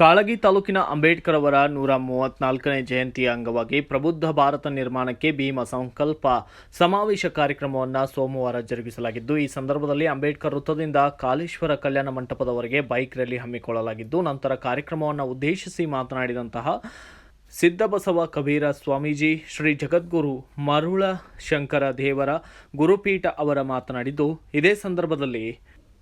ಕಾಳಗಿ ತಾಲೂಕಿನ ಅಂಬೇಡ್ಕರ್ ಅವರ 134ನೇ ಜಯಂತಿಯ ಅಂಗವಾಗಿ ಪ್ರಬುದ್ಧ ಭಾರತ ನಿರ್ಮಾಣಕ್ಕೆ ಭೀಮ ಸಂಕಲ್ಪ ಸಮಾವೇಶ ಕಾರ್ಯಕ್ರಮವನ್ನು ಸೋಮವಾರ ಜರುಗಿಸಲಾಗಿದ್ದು, ಈ ಸಂದರ್ಭದಲ್ಲಿ ಅಂಬೇಡ್ಕರ್ ವೃತ್ತದಿಂದ ಕಾಲೇಶ್ವರ ಕಲ್ಯಾಣ ಮಂಟಪದವರೆಗೆ ಬೈಕ್ ರ್ಯಾಲಿ ಹಮ್ಮಿಕೊಳ್ಳಲಾಗಿದ್ದು, ನಂತರ ಕಾರ್ಯಕ್ರಮವನ್ನು ಉದ್ದೇಶಿಸಿ ಮಾತನಾಡಿದಂತಹ ಸಿದ್ದಬಸವ ಕಬೀರ ಸ್ವಾಮೀಜಿ, ಶ್ರೀ ಜಗದ್ಗುರು ಮರುಳ ಶಂಕರ ದೇವರ ಗುರುಪೀಠ ಅವರ ಮಾತನಾಡಿದ್ದು, ಇದೇ ಸಂದರ್ಭದಲ್ಲಿ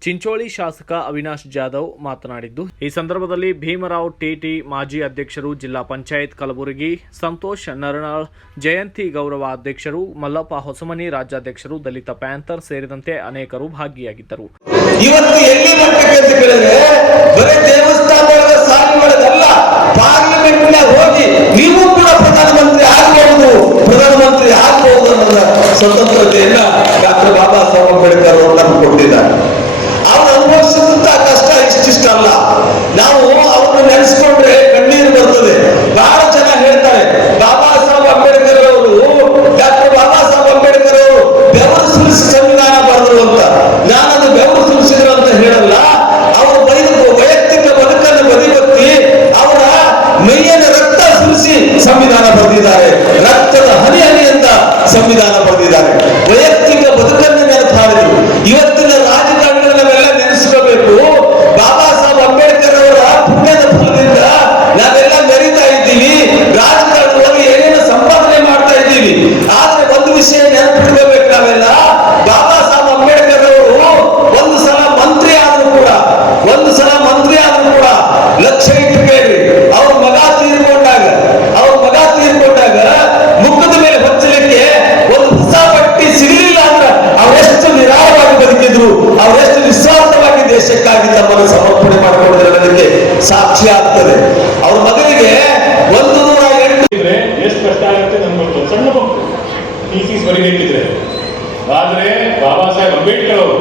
ಚಿಂಚೋಳಿ ಶಾಸಕ ಅವಿನಾಶ್ ಜಾಧವ್ ಮಾತನಾಡಿದ್ದು, ಈ ಸಂದರ್ಭದಲ್ಲಿ ಭೀಮರಾವ್ ಟಿಟಿ ಮಾಜಿ ಅಧ್ಯಕ್ಷರು, ಜಿಲ್ಲಾ ಪಂಚಾಯತ್ ಕಲಬುರಗಿ ಸಂತೋಷ್ ನರನಾಳ್, ಜಯಂತಿ ಗೌರವ ಅಧ್ಯಕ್ಷರು, ಮಲ್ಲಪ್ಪ ಹೊಸಮನಿ ರಾಜ್ಯಾಧ್ಯಕ್ಷರು, ದಲಿತ ಪ್ಯಾಂಥರ್ ಸೇರಿದಂತೆ ಅನೇಕರು ಭಾಗಿಯಾಗಿದ್ದರು. ಇವತ್ತು ಎಲ್ಲಿ ಮಟ್ಟಕ್ಕೆ ಅಂತ ಕೇಳಿದ್ರೆ ಬರೀ ದೇವಸ್ಥಾನಗಳ ಸಾಲಿಗಳಲ್ಲ, ಪಾರ್ಲಿಮೆಂಟ್ನಾಗ ಹೋಗಿ ನೀವು ಕೂಡ ಪ್ರಧಾನಮಂತ್ರಿ ಆಗಬಹುದು ಅನ್ನೋದ ಸ್ವತಂತ್ರತೆಯನ್ನ ಡಾಕ್ಟರ್ ಬಾಬಾ ಸಾಹೇಬ್ ಅಂಬೇಡ್ಕರ್ ಅವರು ನಮ್ಗೆ ಕೊಟ್ಟಿದ್ದಾರೆ. ಅವ್ರು ಅನುಭವಿಸಿದಂತ ಕಷ್ಟ ಇಷ್ಟಿಷ್ಟಲ್ಲ. ನಾವು ಅವ್ರನ್ನ ನೆನೆಸ್ಕೊಂಡ್ರೆ ಕಣ್ಣೀರು ಬರ್ತದೆ. ಬಹಳ ಜನ ಹೇಳ್ತಾರೆ, ಬಾಬಾ ಸಾಹೇಬ್ ಅಂಬೇಡ್ಕರ್ ಅವರು, ಡಾಕ್ಟರ್ ಬಾಬಾ ಸಾಹೇಬ್ ಅಂಬೇಡ್ಕರ್ ಅವರು ಬೆವರು ಸುರಿಸಿ ಸಂವಿಧಾನ ಬರೆದರು ಅಂತ. ನಾನದು ಬೆವರು ಸುರಿಸಿದ್ರು ಅಂತ ಹೇಳಲ್ಲ. ಅವರು ವೈಯಕ್ತಿಕ ಬದುಕನ್ನು ಬದಿಗೊತ್ತಿ ಅವರ ಮೈಯನ ರಕ್ತ ಸುರಿಸಿ ಸಂವಿಧಾನ ಬರೆದಿದ್ದಾರೆ. ರಕ್ತದ ಹನಿ ಹನಿಯಿಂದ ಸಂವಿಧಾನ ಬರೆದಿದ್ದಾರೆ. ವೈಯಕ್ತಿಕ ಬದುಕನ್ನು ನೆನಪು ಮಾಡಿದ್ರು. ಇವತ್ತಿನ ರಾಜಕಾರಣಿಗಳ ನಾವೆಲ್ಲ ನೆನೆಸ್ಕೋಬೇಕು. ಬಾಬಾ ಸಾಹೇಬ್ ಅಂಬೇಡ್ಕರ್ ಅವರ ಪುಣ್ಯದ ಫಲದಿಂದ ನಾವೆಲ್ಲ ಮೆರೀತಾ ಇದ್ದೀವಿ. ರಾಜಕಾರಣದಲ್ಲಿ ಏನೇನು ಸಂಪಾದನೆ ಮಾಡ್ತಾ ಇದ್ದೀವಿ. ಆದ್ರೆ ಒಂದು ವಿಷಯ ನೆನಪಿಟ್ಕೋಬೇಕು ನಾವೆಲ್ಲ, ಬಾಬಾ ಸಾಹೇಬ್ ಅಂಬೇಡ್ಕರ್ ಅವರು ಒಂದು ಸಲ ಮಂತ್ರಿ ಆದ್ರೂ ಕೂಡ ಲಕ್ಷ್ಯ ಇಟ್ಟು ಕೇಳಿ, ಅವ್ರ ಮಗ ತೀರ್ಕೊಂಡಾಗ ಮುಖದ ಮೇಲೆ ಹೊಚ್ಚಲಿಕ್ಕೆ ಒಂದು ಹೊಸ ಬಟ್ಟಿ ಸಿಗಲಿಲ್ಲ ಅಂದ್ರೆ ಅವರೆಷ್ಟು ನಿರಾಳವಾಗಿ ಬದುಕಿದ್ರು, ಅವರೆಷ್ಟು ನಿಸ್ವಾರ್ಥವಾಗಿ ದೇಶಕ್ಕಾಗಿ ತಮ್ಮನ್ನು ಸಮರ್ಪಣೆ ಮಾಡಿಕೊಂಡಿರೋದಕ್ಕೆ ಸಾಕ್ಷಿ ಆಗ್ತದೆ. ಅವ್ರ ಮಗನಿಗೆ 108 ಎಷ್ಟು ಕಷ್ಟ ಆಗುತ್ತೆ ನಮ್ಗೆ ಗೊತ್ತು. ಸಣ್ಣ ಮಕ್ಕಳು ಥೀಸಿಸ್ ಬರೀಬೇಕಿದ್ರೆ. ಆದ್ರೆ ಬಾಬಾ ಸಾಹೇಬ್ ಅಂಬೇಡ್ಕರ್ ಅವರು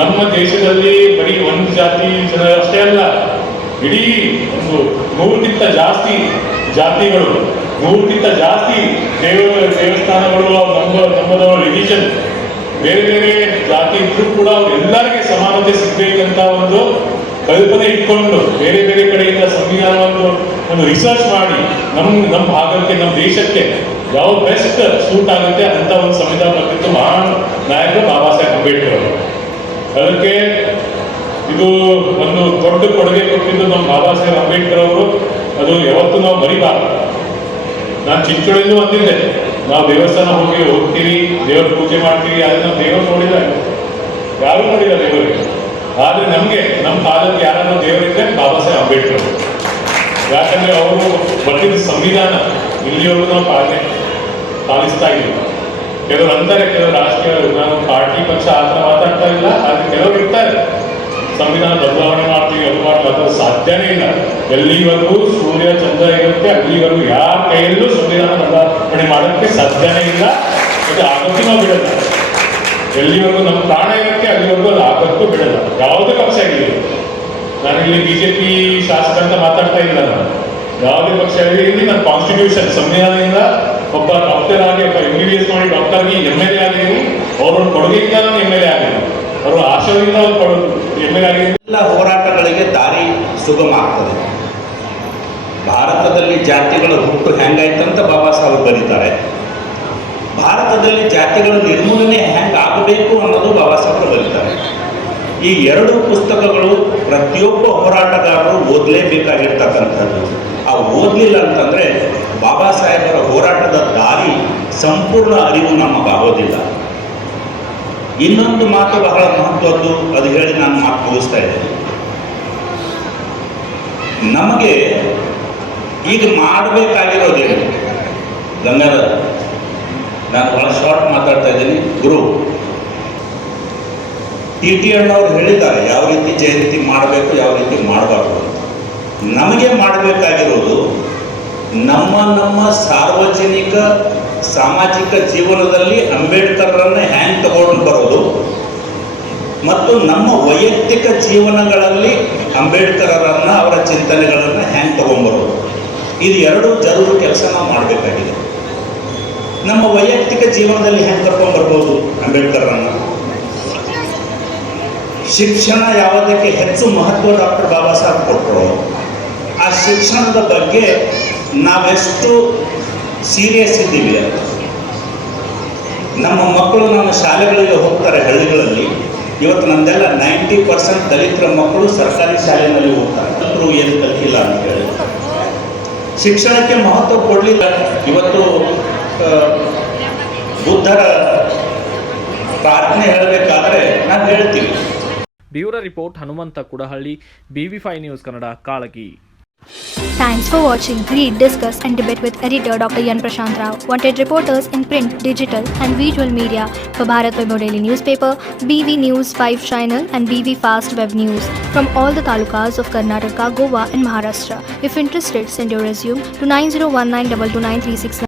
ನಮ್ಮ ದೇಶದಲ್ಲಿ ಬರೀ ಒಂದು ಜಾತಿ ಜನ ಅಷ್ಟೇ ಅಲ್ಲ, ಇಡೀ ಒಂದು 100ಕ್ಕಿಂತ ಜಾಸ್ತಿ ಜಾತಿಗಳು, 100ಕ್ಕಿಂತ ಜಾಸ್ತಿ ದೇವಸ್ಥಾನಗಳು, ನಮ್ಮದವರ ರಿಲಿಜನ್ ಬೇರೆ ಬೇರೆ ಜಾತಿ ಇದ್ರೂ ಕೂಡ ಎಲ್ಲರಿಗೆ ಸಮಾನತೆ ಸಿಗ್ಬೇಕಂತ ಒಂದು ಕಲ್ಪನೆ ಇಟ್ಕೊಂಡು ಬೇರೆ ಬೇರೆ ಕಡೆಯಿಂದ ಸಂವಿಧಾನವನ್ನು ಒಂದು ರಿಸರ್ಚ್ ಮಾಡಿ ನಮ್ಮ ಭಾಗಕ್ಕೆ, ನಮ್ಮ ದೇಶಕ್ಕೆ ಯಾವ ಬೆಸ್ಟ್ ಸೂಟ್ ಆಗುತ್ತೆ ಅಂತ ಒಂದು ಸಂವಿಧಾನ ಬರ್ತಿತ್ತು ಮಹಾನ್ ನಾಯಕರು ಬಾಬಾ ಸಾಹೇಬ್ ಅಂಬೇಡ್ಕರ್ ಅವರು. ಅದಕ್ಕೆ ಇದು ಒಂದು ದೊಡ್ಡ ಕೊಡುಗೆ ಕೊಟ್ಟಿದ್ದು ನಮ್ಮ ಬಾಬಾ ಸಾಹೇಬ್ ಅಂಬೇಡ್ಕರ್ ಅವರು. ಅದು ಯಾವತ್ತೂ ನಾವು ಮರಿಬಾರ್ದು. ನಾನು ಚಿಂಚೋಳಿಂದ ಬಂದಿದ್ದೆ. ನಾವು ದೇವಸ್ಥಾನ ಹೋಗ್ತೀವಿ, ದೇವ್ರ ಪೂಜೆ ಮಾಡ್ತೀವಿ, ಆದರೆ ನಾವು ದೇವರು ನೋಡಿಲ್ಲ, ಯಾರು ನೋಡಿಲ್ಲ ದೇವರಿಗೆ. ಆದರೆ ನಮಗೆ ನಮ್ಮ ಕಾಲಕ್ಕೆ ಯಾರಾದ್ರೂ ದೇವರಿದ್ರೆ ಬಾಬಾ ಸಾಹೇಬ್ ಅಂಬೇಡ್ಕರ್ ಅವರು. ಯಾಕಂದ್ರೆ ಅವರು ಬರ್ತಿದ್ದ ಸಂವಿಧಾನ ಇಲ್ಲಿವರೆಗೂ ನಾವು ಪಾಲಿಸ್ತಾ ಇದ್ದೀವಿ. ಕೆಲವರು ಅಂತಾರೆ, ಕೆಲವರು ರಾಜಕೀಯ ನಾವು ಪಾರ್ಟಿ ಪಕ್ಷ ಆ ಥರ ಮಾತಾಡ್ತಾ ಇಲ್ಲ. ಆದರೆ ಕೆಲವರು ಇರ್ತಾರೆ, ಸಂವಿಧಾನ ಬದಲಾವಣೆ ಮಾಡ್ತೀವಿ, ಅದು ಮಾಡ್ತೀವಿ, ಅದು ಸಾಧ್ಯನೇ ಇಲ್ಲ. ಎಲ್ಲಿವರೆಗೂ ಸೂರ್ಯ ಚಂದ್ರ ಇರುತ್ತೆ ಅಲ್ಲಿವರೆಗೂ ಯಾರ ಕೈಯಲ್ಲೂ ಸಂವಿಧಾನ ಬದಲಾವಣೆ ಮಾಡೋಕ್ಕೆ ಸಾಧ್ಯನೇ ಇಲ್ಲ. ಅದು ಆಗೋಕ್ಕೂ ನಾವು ಬಿಡಲ್ಲ. ಎಲ್ಲಿವರೆಗೂ ನಮ್ಮ ಪ್ರಾಣ ಇರುತ್ತೆ ಅಲ್ಲಿವರೆಗೂ ಅದು ಆಗೋಕ್ಕೂ ಬಿಡಲ್ಲ, ಯಾವುದೇ ಪಕ್ಷ ಇರಲಿ. ನಾನಿಲ್ಲಿ BJP ಶಾಸಕ ಅಂತ ಮಾತಾಡ್ತಾ ಇಲ್ಲ. ನಾನು ಯಾವುದೇ ಪಕ್ಷ ಇರಲಿ, ನನ್ನ ಕಾನ್ಸ್ಟಿಟ್ಯೂಷನ್ ಸಂವಿಧಾನದಿಂದ ಒಬ್ಬ ಡಾಕ್ಟರ್ ಆಗಿ, ಒಬ್ಬ MBBS ಮಾಡಿ ಡಾಕ್ಟರ್ಗೆ MLA ಆಗಿದ್ದೀನಿ. ಅವ್ರೊಂದು ಕೊಡುಗೆಯಿಂದ ನಾನು MLA ಆಗಿದ್ದೀನಿ, ಅವರು ಆಶಯದಿಂದ MLA ಆಗಿದ್ದೀನಿ. ಎಲ್ಲ ಹೋರಾಟಗಳಿಗೆ ದಾರಿ ಸುಗಮ ಆಗ್ತದೆ. ಭಾರತದಲ್ಲಿ ಜಾತಿಗಳ ಹುಟ್ಟು ಹೆಂಗಾಯ್ತಂತ ಬಾಬಾ ಸಾಹೇಬ್ ಬರೀತಾರೆ. ಭಾರತದಲ್ಲಿ ಜಾತಿಗಳ ನಿರ್ಮೂಲನೆ ಹೆಂಗಾಗಬೇಕು ಅನ್ನೋದು ಬಾಬಾ ಸಾಹೇಬ್ ಬರೀತಾರೆ. ಈ ಎರಡು ಪುಸ್ತಕಗಳು ಪ್ರತಿಯೊಬ್ಬ ಹೋರಾಟಗಾರರು ಓದಲೇಬೇಕಾಗಿರ್ತಕ್ಕಂಥದ್ದು. ಆ ಓದಲಿಲ್ಲ ಅಂತಂದರೆ ಬಾಬಾ ಸಾಹೇಬರ ಹೋರಾಟದ ದಾರಿ ಸಂಪೂರ್ಣ ಅರಿವು ನಮಗಾಗೋದಿಲ್ಲ. ಇನ್ನೊಂದು ಮಾತು ಬಹಳ ಮಹತ್ವದ್ದು, ಅದು ಹೇಳಿ ನಾನು ಮಾತು ಮುಗಿಸ್ತಾ ಇದ್ದೇನೆ. ನಮಗೆ ಈಗ ಮಾಡಬೇಕಾಗಿರೋದೇನು ಗಂಗಾಧರ, ನಾನು ಬಹಳ ಶಾರ್ಟ್ ಮಾತಾಡ್ತಾ ಇದ್ದೀನಿ. ಗುರು TT ಅಣ್ಣವ್ರು ಹೇಳಿದ್ದಾರೆ ಯಾವ ರೀತಿ ಜಯಂತಿ ಮಾಡಬೇಕು, ಯಾವ ರೀತಿ ಮಾಡಬಾರ್ದು ಅಂತ. ನಮಗೆ ಮಾಡಬೇಕಾಗಿರೋದು ನಮ್ಮ ಸಾರ್ವಜನಿಕ ಸಾಮಾಜಿಕ ಜೀವನದಲ್ಲಿ ಅಂಬೇಡ್ಕರ್ರನ್ನ ಹ್ಯಾಂಗ್ ತಗೊಂಡು ಬರೋದು ಮತ್ತು ನಮ್ಮ ವೈಯಕ್ತಿಕ ಜೀವನಗಳಲ್ಲಿ ಅಂಬೇಡ್ಕರರನ್ನ, ಅವರ ಚಿಂತನೆಗಳನ್ನು ಹ್ಯಾಂಗ್ ತಗೊಂಡ್ಬರೋದು. ಇದು ಎರಡು ಜರೂರು ಕೆಲಸ ನಾವು ಮಾಡಬೇಕಾಗಿದೆ. ನಮ್ಮ ವೈಯಕ್ತಿಕ ಜೀವನದಲ್ಲಿ ಹ್ಯಾಂಗ್ ಕರ್ಕೊಂಡ್ಬರ್ಬೋದು ಅಂಬೇಡ್ಕರ್ರನ್ನ? ಶಿಕ್ಷಣ ಯಾವುದಕ್ಕೆ ಹೆಚ್ಚು ಮಹತ್ವ ಡಾಕ್ಟರ್ ಬಾಬಾ ಸಾಹೇಬ್ ಕೊಟ್ಟರು, ಆ ಶಿಕ್ಷಣದ ಬಗ್ಗೆ ನಾವೆಷ್ಟು ಸೀರಿಯಸ್ ಇದ್ದೀವಿ ಅಂತ. ನಮ್ಮ ಮಕ್ಕಳು ನಮ್ಮ ಶಾಲೆಗಳಿಗೆ ಹೋಗ್ತಾರೆ ಹಳ್ಳಿಗಳಲ್ಲಿ. ಇವತ್ತು ನಮ್ದೆಲ್ಲ 90% ದಲಿತರ ಮಕ್ಕಳು ಸರ್ಕಾರಿ ಶಾಲೆಯಲ್ಲಿ ಹೋಗ್ತಾರೆ. ಮಕ್ಕಳು ಏನು ಕಲಿತಿಲ್ಲ ಅಂತ ಹೇಳಿ ಶಿಕ್ಷಣಕ್ಕೆ ಮಹತ್ವ ಕೊಡಲಿಲ್ಲ. ಇವತ್ತು ಬುದ್ಧರ ಪ್ರಾರ್ಥನೆ ಹೇಳಬೇಕಾದ್ರೆ ನಾವು ಹೇಳ್ತೀವಿ. Bureau report Hanumantha Kudahalli, BV5 news Kannada, Kalagi. Thanks for watching. Read, discuss and debate with editor Dr. Yan Prashant Rao. Wanted reporters in print, digital and visual media for Bharat Vaibhav Daily Newspaper, BV News 5 Channel and BV Fast Web News from all the talukas of Karnataka, Goa and Maharashtra. If interested, send your resume to 9019229369.